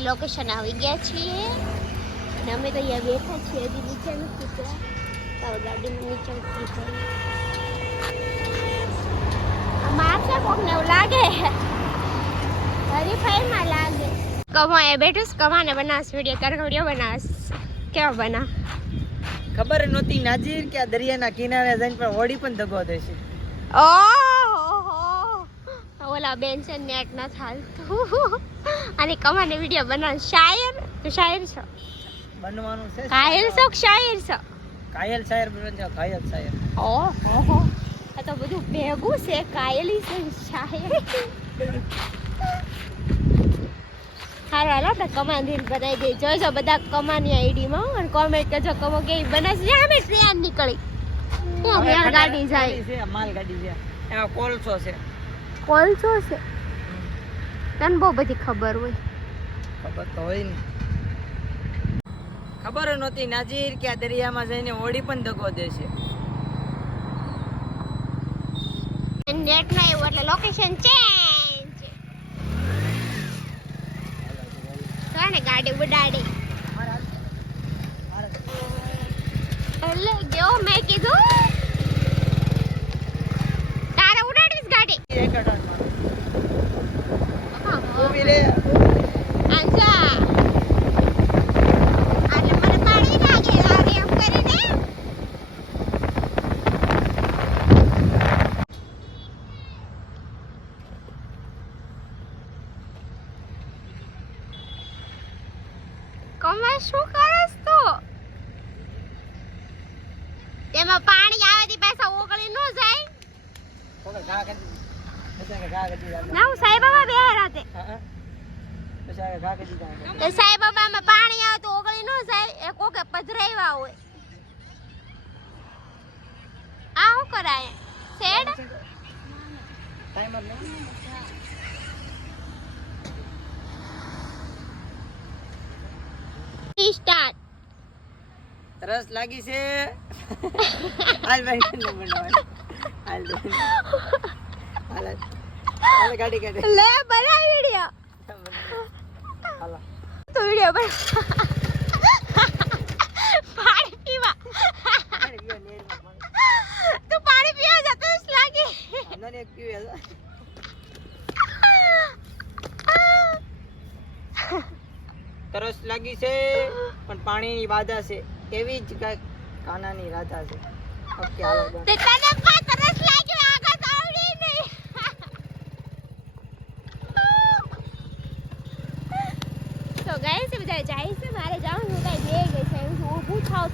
Location આવી ગયા છીએ. અને અમે તો અહીંયા બેઠા છીએ હજી નીચે નથી ઉતર્યા તો ગાડીમાં નીચે ઉતરી મારશે કોકને એવું લાગે? હરીફાઈમાં લાગે. કમા એ બેઠું કમાને બનાસ વીડિયો તારે વીડિયો બનાસ કેવા બના ખબર નહોતી નાજીર કે આ દરિયાના કિનારે જઈને પણ હોડી પણ ધગો દેશે. ઓહો! ઓલા બેન છે નેટ ના ચાલતું અને કમાને વીડિયો બનાવ શાયર તો શાયર છો? બનવાનું છે. કાયલ કે શાયર છો? કાયલ શાયર બનવાનું છે કાયલ શાયર ઓહો આ તો બધું ભેગું છે કાયલી છે શાયર સારું હાલો આપણે કમાન રીલ બનાવી દઈએ. જોજો બધા કમાની આઈડીમાં અને કોમેન્ટ કરજો કમો કે બનાવશે જ્યાં અમે ટ્રેન નીકળી. હું હવે ગાડી જાય. માલ ગાડી છે. એમાં કોલસો છે. કોલસો છે? તને બહુ બધી ખબર હોય. ખબર તો હોય ને. ખબર નહોતી નાજીર કે આ દરિયામાં જઈને હોડી પણ દગો દેશે નેટ ના આવ્યું એટલે લોકેશન ચેન્જ ને ગાડી ઉડાડી. એટલે ગયો મેં કીધું તારે ઉડાડીશ ગાડી એક અઢાર હા, ઊભી રે આંજા એટલે મને પાણી લાગે લાગે એમ કરીને કમર શું કરસ તો? તેમાં પાણી આવે તે પાછા ઓગળી ન જાય. ના સાહેબ બાબા બે રાતે. સાહેબ બાબામાં પાણી આવે તો ઓગળી ન જાય. એ કોકે પધરાવ્યા હોય. આ શું કરાય? સેડ ટાઈમર નહીં? સ્ટાર્ટ રસ લાગી છે. હાલ કેમ ન બનાવાય? હાલ. હાલ હાલ. હાલ ગાડી કાઢે. લે બનાવ વિડિયો હાલ. તો વિડિયો બના પાણી પીવા પાણી પીવા નેરમાં પાણી. તું પાણી પીવા જતો જ લાગે અંદર એક પીવે છે. તરસ લાગી છે, પણ પાણીની બાધા છે. એવી જ કાનાની રાધા છે. ઓકે, હાલો તો ગાય છે બધા જાય છે, મારે જવાનું હું કાંઈ બે ગઈ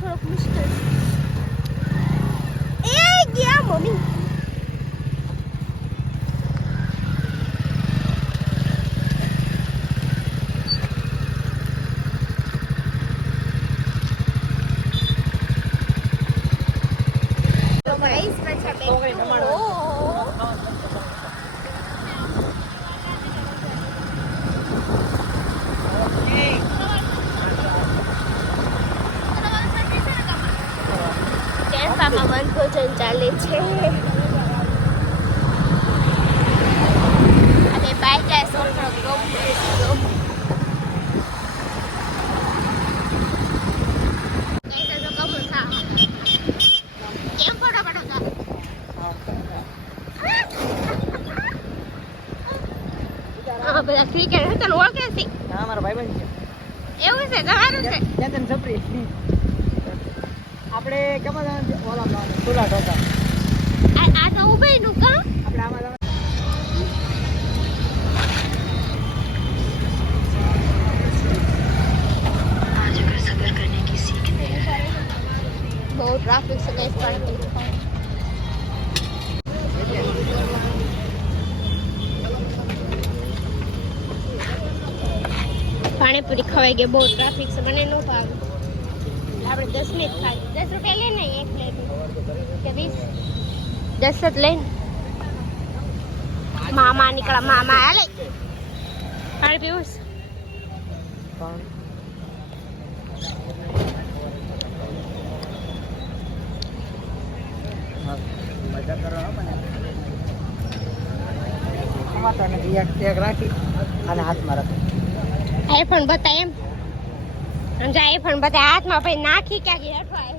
થોડુંક મુશ્કેલ. એ ગયા, મમ્મી તો કેમ્પામાં વનભોજન ચાલે છે અને બાયકા સોનો ગમતો કેમ ફોટો પાડો હા બધા ક્રિકેટ હતા ઓળખે છે? ના ભાઈ બન છે. એવું છે તમારું છે? ચેતન છપરી આપણે કેમ? ઓલા સુરત હતા આ આ તો ઉભેનું નું કામ. આપણે આમાં પાણીપુરી ખવાઈ ગઈ, બહુ ટ્રાફિક છે, મને ન ભાવે. આપણે દસ મિનિટ ખાલી દસ રૂપિયા લઈને એક પ્લેટ કે વીસ? દસ જ લઈને મામા નીકળ્યા, મામા, હાલે. પાણી પીવું છે? રાખી અને હાથમાં રાખી. આઈફોન બતા એમ. સમજાય? આઈફોન બતા હાથમાં ભાઈ નાખી ક્યાંક હેઠો આવ્યો